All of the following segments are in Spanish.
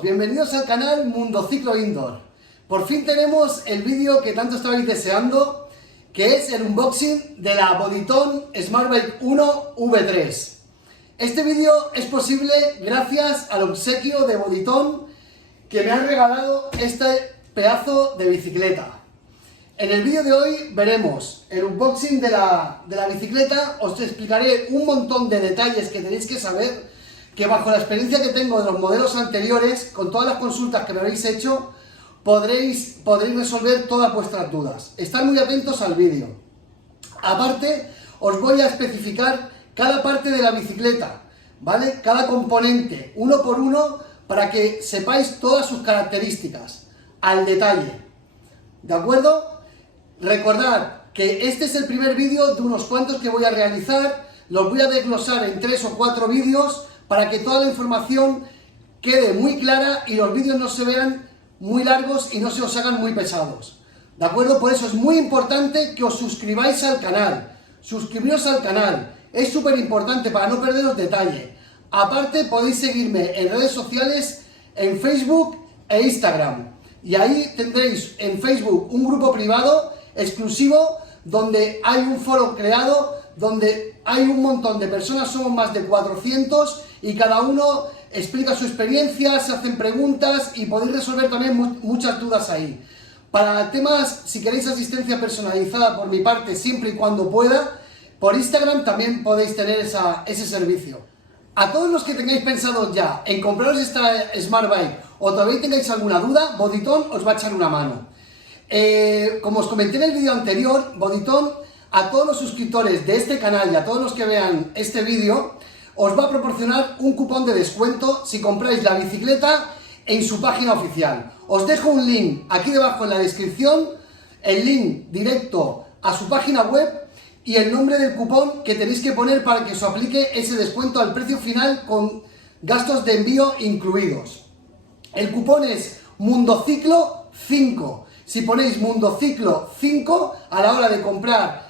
todos, bienvenidos al canal Mundo Ciclo Indoor. Por fin tenemos el vídeo que tanto estabais deseando, que es el unboxing de la Bodytone Smartbike 1 V3. Este vídeo es posible gracias al obsequio de Bodytone que me han regalado este pedazo de bicicleta. En el vídeo de hoy veremos el unboxing de la bicicleta, os explicaré un montón de detalles que tenéis que saber, que bajo la experiencia que tengo de los modelos anteriores, con todas las consultas que me habéis hecho, podréis resolver todas vuestras dudas. Estad muy atentos al vídeo. Aparte, os voy a especificar cada parte de la bicicleta, ¿vale? Cada componente, uno por uno, para que sepáis todas sus características, al detalle. ¿De acuerdo? Recordad que este es el primer vídeo de unos cuantos que voy a realizar, los voy a desglosar en 3 o 4 vídeos para que toda la información quede muy clara y los vídeos no se vean muy largos y no se os hagan muy pesados. ¿De acuerdo? Por eso es muy importante que os suscribáis al canal. Suscribiros al canal, es súper importante para no perderos detalle. Aparte podéis seguirme en redes sociales, en Facebook e Instagram. Y ahí tendréis en Facebook un grupo privado exclusivo donde hay un foro creado, donde hay un montón de personas, somos más de 400 y cada uno explica su experiencia, se hacen preguntas y podéis resolver también muchas dudas ahí. Para temas, si queréis asistencia personalizada por mi parte, siempre y cuando pueda, por Instagram también podéis tener ese servicio. A todos los que tengáis pensado ya en compraros esta Smart Bike o todavía tengáis alguna duda, Bodytone os va a echar una mano. Como os comenté en el vídeo anterior, Bodytone a todos los suscriptores de este canal y a todos los que vean este vídeo os va a proporcionar un cupón de descuento si compráis la bicicleta en su página oficial. Os dejo un link aquí debajo en la descripción, el link directo a su página web y el nombre del cupón que tenéis que poner para que os aplique ese descuento al precio final con gastos de envío incluidos. El cupón es MundoCiclo 5. Si ponéis MundoCiclo 5 a la hora de comprar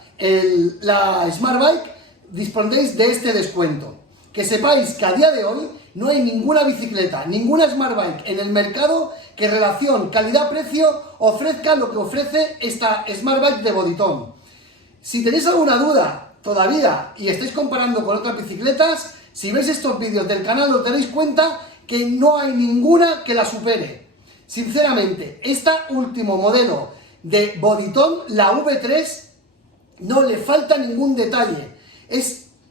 la Smart Bike, dispondréis de este descuento. Que sepáis que a día de hoy no hay ninguna bicicleta, ninguna Smart Bike en el mercado que en relación calidad-precio ofrezca lo que ofrece esta Smart Bike de Bodytone. Si tenéis alguna duda todavía y estáis comparando con otras bicicletas, si veis estos vídeos del canal os daréis cuenta que no hay ninguna que la supere. Sinceramente, este último modelo de Bodytone, la V3, no le falta ningún detalle.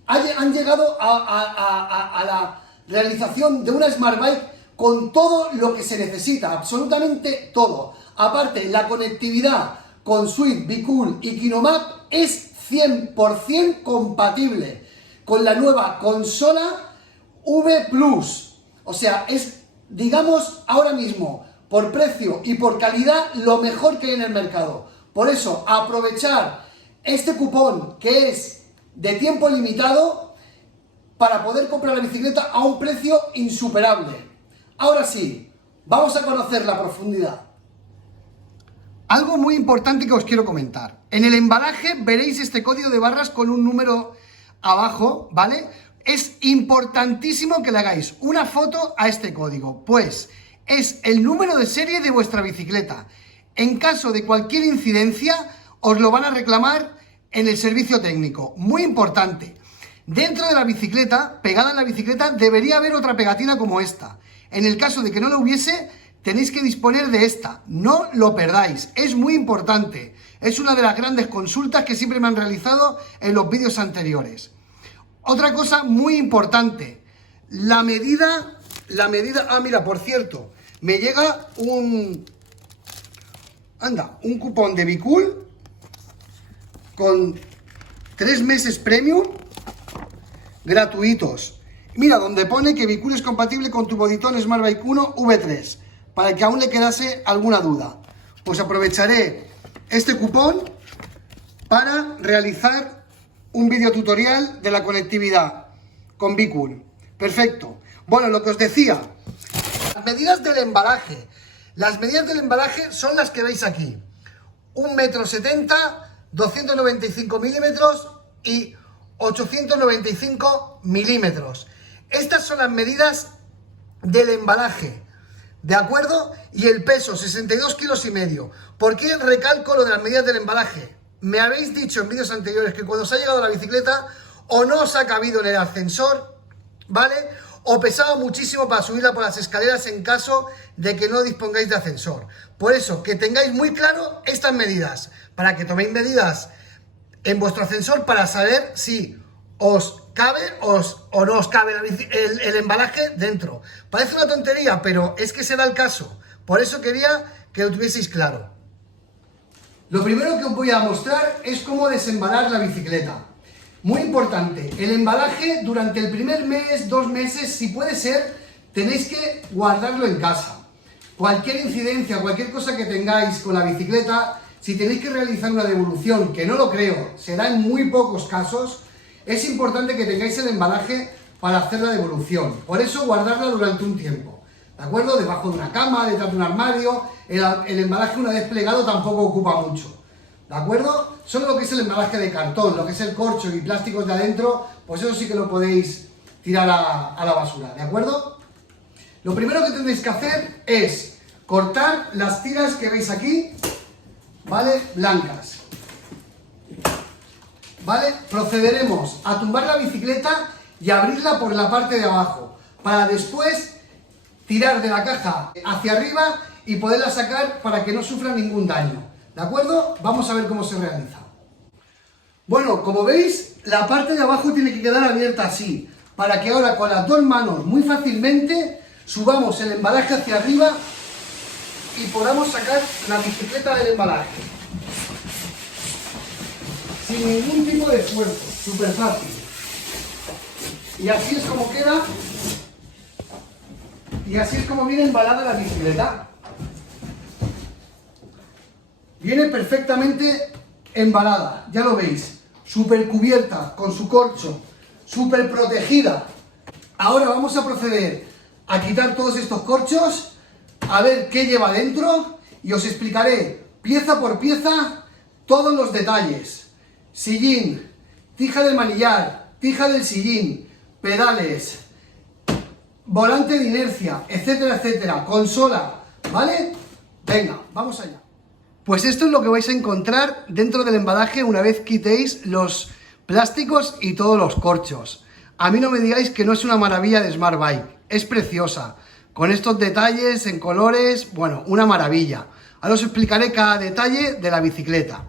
Han llegado a la realización de una Smart Bike con todo lo que se necesita, absolutamente todo. Aparte, la conectividad con Swift, Bicool y KinoMap es 100% compatible con la nueva consola V Plus. O sea, es, digamos, ahora mismo, por precio y por calidad, lo mejor que hay en el mercado. Por eso, aprovechar este cupón que es de tiempo limitado para poder comprar la bicicleta a un precio insuperable. Ahora sí, vamos a conocer la profundidad. Algo muy importante que os quiero comentar. En el embalaje veréis este código de barras con un número abajo, ¿vale? Es importantísimo que le hagáis una foto a este código, pues es el número de serie de vuestra bicicleta. En caso de cualquier incidencia, os lo van a reclamar en el servicio técnico. Muy importante. Dentro de la bicicleta, pegada en la bicicleta, debería haber otra pegatina como esta. En el caso de que no lo hubiese, tenéis que disponer de esta. No lo perdáis. Es muy importante. Es una de las grandes consultas que siempre me han realizado en los vídeos anteriores. Otra cosa muy importante. La medida... Ah, mira, por cierto, me llega un cupón de Bicool con 3 meses premium gratuitos. Mira, donde pone que Bicool es compatible con tu Bodytone Smart Bike 1 V3, para que aún le quedase alguna duda. Pues aprovecharé este cupón para realizar un video tutorial de la conectividad con Bicool. Perfecto. Bueno, lo que os decía, las medidas del embalaje. Las medidas del embalaje son las que veis aquí. 1,70 m, 295 milímetros y 895 milímetros. Estas son las medidas del embalaje. ¿de acuerdo? Y el peso, 62 kilos y medio. ¿Por qué recalco lo de las medidas del embalaje? Me habéis dicho en vídeos anteriores que cuando os ha llegado la bicicleta o no os ha cabido en el ascensor, ¿vale? O pesaba muchísimo para subirla por las escaleras en caso de que no dispongáis de ascensor. Por eso, que tengáis muy claro estas medidas, para que toméis medidas en vuestro ascensor para saber si os cabe o no os cabe el embalaje dentro. Parece una tontería, pero es que se da el caso. Por eso quería que lo tuvieseis claro. Lo primero que os voy a mostrar es cómo desembalar la bicicleta. Muy importante, el embalaje durante el primer mes, 2 meses, si puede ser, tenéis que guardarlo en casa. Cualquier incidencia, cualquier cosa que tengáis con la bicicleta, si tenéis que realizar una devolución, que no lo creo, será en muy pocos casos, es importante que tengáis el embalaje para hacer la devolución. Por eso guardarla durante un tiempo, ¿de acuerdo? Debajo de una cama, detrás de un armario. El embalaje una vez plegado tampoco ocupa mucho, ¿de acuerdo? Solo lo que es el embalaje de cartón, lo que es el corcho y plásticos de adentro, pues eso sí que lo podéis tirar a la basura, ¿de acuerdo? Lo primero que tendréis que hacer es cortar las tiras que veis aquí, ¿vale? Blancas. ¿Vale? Procederemos a tumbar la bicicleta y abrirla por la parte de abajo, para después tirar de la caja hacia arriba y poderla sacar para que no sufra ningún daño. ¿De acuerdo? Vamos a ver cómo se realiza. Bueno, como veis, la parte de abajo tiene que quedar abierta así, para que ahora con las 2 manos muy fácilmente subamos el embalaje hacia arriba y podamos sacar la bicicleta del embalaje. Sin ningún tipo de esfuerzo, súper fácil. Y así es como queda, y así es como viene embalada la bicicleta. Viene perfectamente embalada, ya lo veis, súper cubierta, con su corcho, súper protegida. Ahora vamos a proceder a quitar todos estos corchos, a ver qué lleva dentro, y os explicaré pieza por pieza todos los detalles. Sillín, tija del manillar, tija del sillín, pedales, volante de inercia, etcétera, etcétera, consola, ¿vale? Venga, vamos allá. Pues esto es lo que vais a encontrar dentro del embalaje una vez quitéis los plásticos y todos los corchos. A mí no me digáis que no es una maravilla de Smart Bike, es preciosa, con estos detalles en colores, bueno, una maravilla. Ahora os explicaré cada detalle de la bicicleta.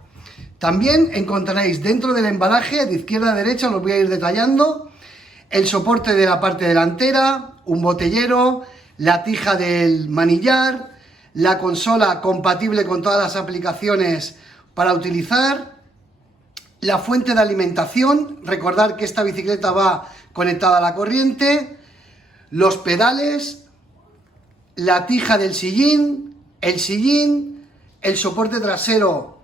También encontraréis dentro del embalaje, de izquierda a derecha, os lo voy a ir detallando, el soporte de la parte delantera, un botellero, la tija del manillar, la consola compatible con todas las aplicaciones para utilizar, la fuente de alimentación, recordad que esta bicicleta va conectada a la corriente, los pedales, la tija del sillín, el soporte trasero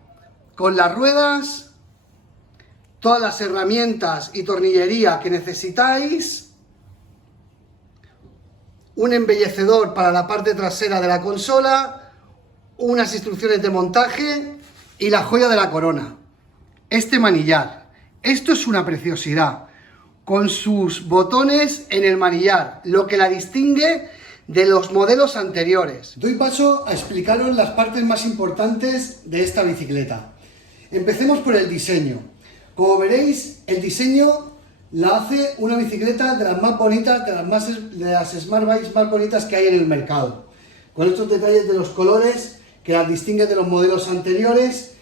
con las ruedas, todas las herramientas y tornillería que necesitáis, un embellecedor para la parte trasera de la consola, unas instrucciones de montaje y la joya de la corona, este manillar. Esto es una preciosidad, con sus botones en el manillar, lo que la distingue de los modelos anteriores. Doy paso a explicaros las partes más importantes de esta bicicleta. Empecemos por el diseño. Como veréis, el diseño la hace una bicicleta de las más bonitas, de las Smart Bikes más bonitas que hay en el mercado. Con estos detalles de los colores que las distinguen de los modelos anteriores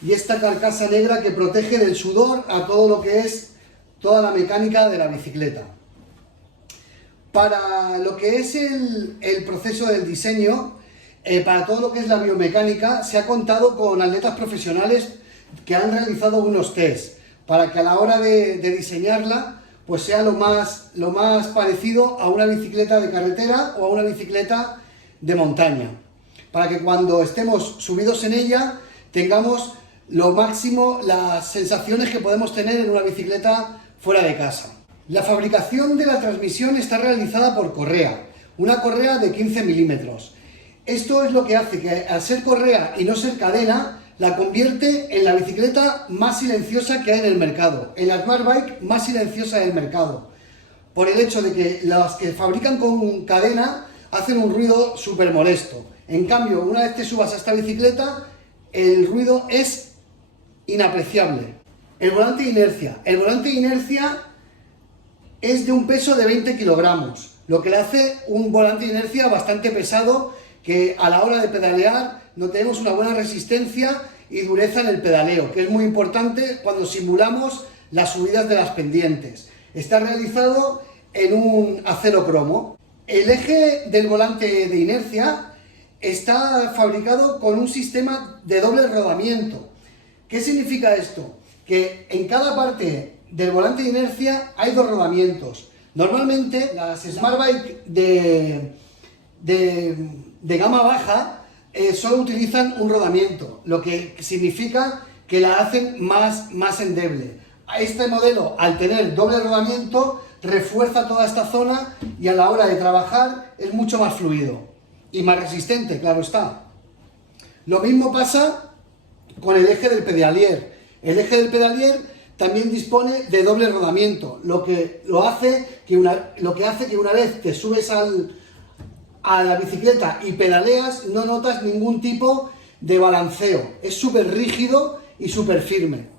y esta carcasa negra que protege del sudor a todo lo que es toda la mecánica de la bicicleta. Para lo que es el proceso del diseño, para todo lo que es la biomecánica, se ha contado con atletas profesionales que han realizado unos tests para que a la hora de diseñarla pues sea lo más parecido a una bicicleta de carretera o a una bicicleta de montaña, para que cuando estemos subidos en ella tengamos lo máximo las sensaciones que podemos tener en una bicicleta fuera de casa. La fabricación de la transmisión está realizada por correa, una correa de 15 milímetros. Esto es lo que hace que al ser correa y no ser cadena, la convierte en la bicicleta más silenciosa que hay en el mercado, en la Smart Bike más silenciosa del mercado. Por el hecho de que las que fabrican con cadena hacen un ruido súper molesto. En cambio, una vez te subas a esta bicicleta, el ruido es inapreciable. El volante de inercia. El volante de inercia es de un peso de 20 kilogramos, lo que le hace un volante de inercia bastante pesado, que a la hora de pedalear no tenemos una buena resistencia y dureza en el pedaleo, que es muy importante cuando simulamos las subidas de las pendientes. Está realizado en un acero cromo. El eje del volante de inercia está fabricado con un sistema de doble rodamiento. ¿Qué significa esto? Que en cada parte del volante de inercia hay dos rodamientos. Normalmente las Smart Bike de gama baja solo utilizan un rodamiento, lo que significa que la hacen más endeble. Este modelo, al tener doble rodamiento, refuerza toda esta zona y a la hora de trabajar es mucho más fluido y más resistente, claro está. Lo mismo pasa con el eje del pedalier. El eje del pedalier también dispone de doble rodamiento, lo que hace que una vez te subes a la bicicleta y pedaleas, no notas ningún tipo de balanceo. Es súper rígido y súper firme.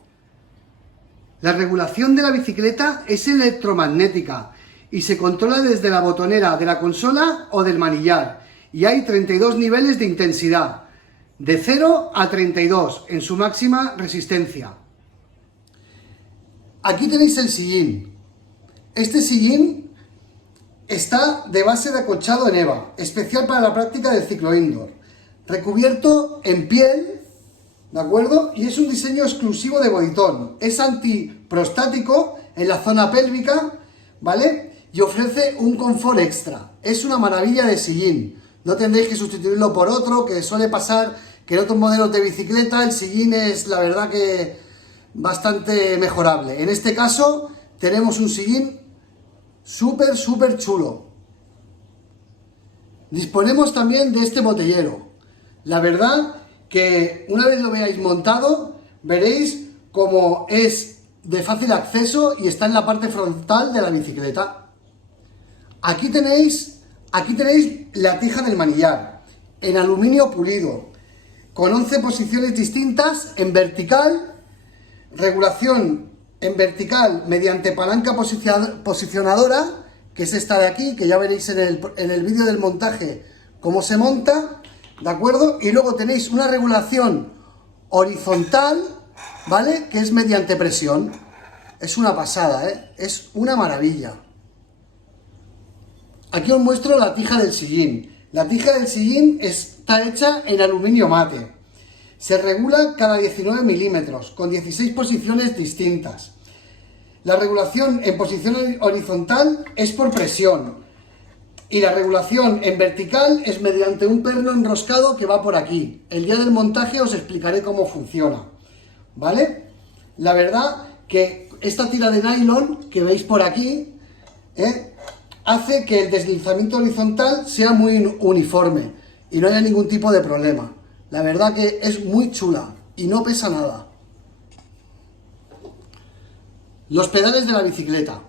La regulación de la bicicleta es electromagnética y se controla desde la botonera de la consola o del manillar. Y hay 32 niveles de intensidad, de 0 a 32 en su máxima resistencia. Aquí tenéis el sillín. Este sillín está de base de acolchado en EVA, especial para la práctica del ciclo indoor, recubierto en piel, ¿de acuerdo? Y es un diseño exclusivo de Bodytone. Es antiprostático en la zona pélvica, ¿vale? Y ofrece un confort extra. Es una maravilla de sillín. No tendréis que sustituirlo por otro, que suele pasar que en otros modelos de bicicleta el sillín es, la verdad, que bastante mejorable. En este caso tenemos un sillín súper chulo. Disponemos también de este botellero. La verdad que una vez lo veáis montado, veréis cómo es de fácil acceso y está en la parte frontal de la bicicleta. Aquí tenéis la tija del manillar, en aluminio pulido, con 11 posiciones distintas en vertical, regulación en vertical mediante palanca posicionadora, que es esta de aquí, que ya veréis en el vídeo del montaje cómo se monta, ¿de acuerdo? Y luego tenéis una regulación horizontal, ¿vale? Que es mediante presión. Es una pasada, ¿eh? Es una maravilla. Aquí os muestro la tija del sillín. La tija del sillín está hecha en aluminio mate. Se regula cada 19 milímetros, con 16 posiciones distintas. La regulación en posición horizontal es por presión. Y la regulación en vertical es mediante un perno enroscado que va por aquí. El día del montaje os explicaré cómo funciona, ¿vale? La verdad que esta tira de nylon que veis por aquí, hace que el deslizamiento horizontal sea muy uniforme y no haya ningún tipo de problema. La verdad que es muy chula y no pesa nada. Los pedales de la bicicleta.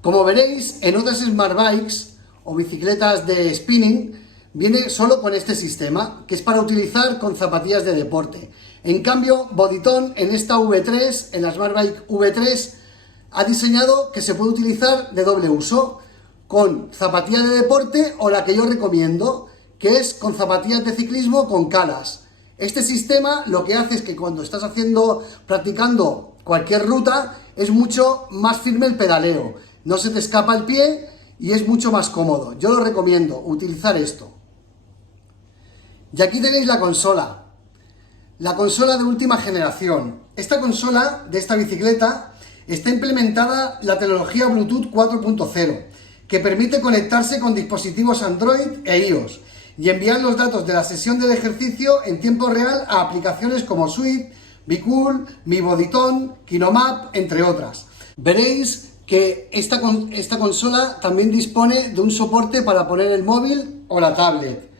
Como veréis, en otras Smart Bikes o bicicletas de spinning, viene solo con este sistema, que es para utilizar con zapatillas de deporte. En cambio, Bodytone en esta V3, en la Smart Bike V3, ha diseñado que se puede utilizar de doble uso, con zapatillas de deporte o la que yo recomiendo, que es con zapatillas de ciclismo con calas. Este sistema lo que hace es que cuando estás practicando cualquier ruta, es mucho más firme el pedaleo. No se te escapa el pie y es mucho más cómodo. Yo lo recomiendo, utilizar esto. Y aquí tenéis la consola. La consola de última generación. Esta consola de esta bicicleta está implementada la tecnología Bluetooth 4.0, que permite conectarse con dispositivos Android e iOS y enviar los datos de la sesión del ejercicio en tiempo real a aplicaciones como Swift, Bicool, Mi Bodytone, Kinomap, entre otras. Veréis que esta consola también dispone de un soporte para poner el móvil o la tablet.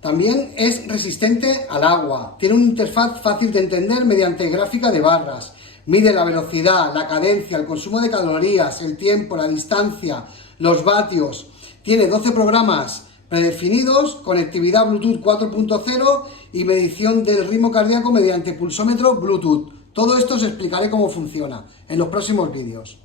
También es resistente al agua, tiene una interfaz fácil de entender mediante gráfica de barras, mide la velocidad, la cadencia, el consumo de calorías, el tiempo, la distancia, los vatios, tiene 12 programas predefinidos, conectividad Bluetooth 4.0 y medición del ritmo cardíaco mediante pulsómetro Bluetooth. Todo esto os explicaré cómo funciona en los próximos vídeos.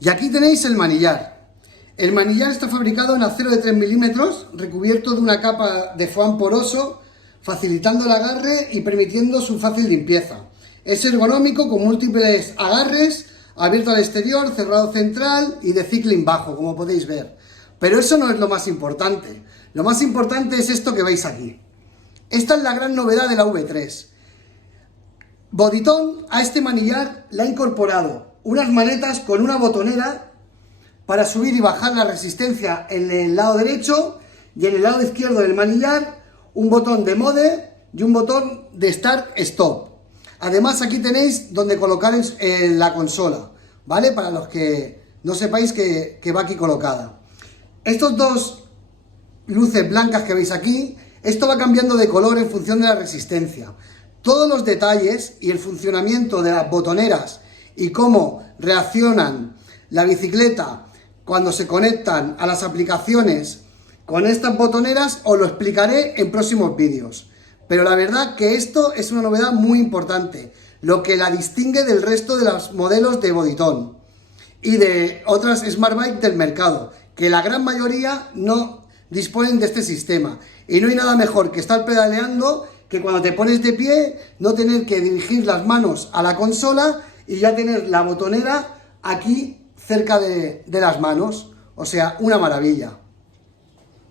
Y aquí tenéis el manillar. El manillar está fabricado en acero de 3 milímetros, recubierto de una capa de foam poroso, facilitando el agarre y permitiendo su fácil limpieza. Es ergonómico con múltiples agarres, abierto al exterior, cerrado central y de cycling bajo, como podéis ver. Pero eso no es lo más importante. Lo más importante es esto que veis aquí. Esta es la gran novedad de la V3. Bodytone a este manillar le ha incorporado unas manetas con una botonera para subir y bajar la resistencia en el lado derecho, y en el lado izquierdo del manillar un botón de mode y un botón de start-stop. Además aquí tenéis donde colocar la consola, ¿vale? Para los que no sepáis que va aquí colocada. Estos dos luces blancas que veis aquí, esto va cambiando de color en función de la resistencia. Todos los detalles y el funcionamiento de las botoneras y cómo reaccionan la bicicleta cuando se conectan a las aplicaciones con estas botoneras os lo explicaré en próximos vídeos. Pero la verdad que esto es una novedad muy importante, lo que la distingue del resto de los modelos de Bodytone y de otras Smart Bike del mercado, que la gran mayoría no disponen de este sistema. Y no hay nada mejor que estar pedaleando, que cuando te pones de pie, no tener que dirigir las manos a la consola y ya tener la botonera aquí cerca de las manos. O sea, una maravilla.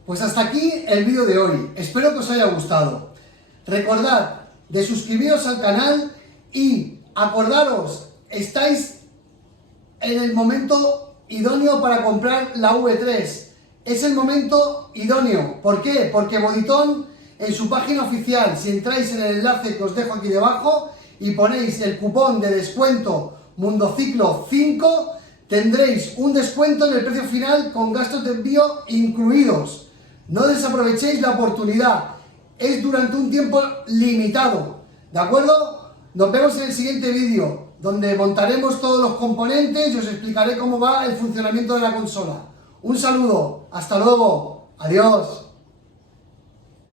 Pues hasta aquí el vídeo de hoy. Espero que os haya gustado. Recordad de suscribiros al canal y acordaros, estáis en el momento idóneo para comprar la V3. Es el momento idóneo. ¿Por qué? Porque Bodytone en su página oficial, si entráis en el enlace que os dejo aquí debajo y ponéis el cupón de descuento Mundociclo 5, tendréis un descuento en el precio final con gastos de envío incluidos. No desaprovechéis la oportunidad. Es durante un tiempo limitado, ¿de acuerdo? Nos vemos en el siguiente vídeo, donde montaremos todos los componentes y os explicaré cómo va el funcionamiento de la consola. Un saludo, hasta luego, adiós.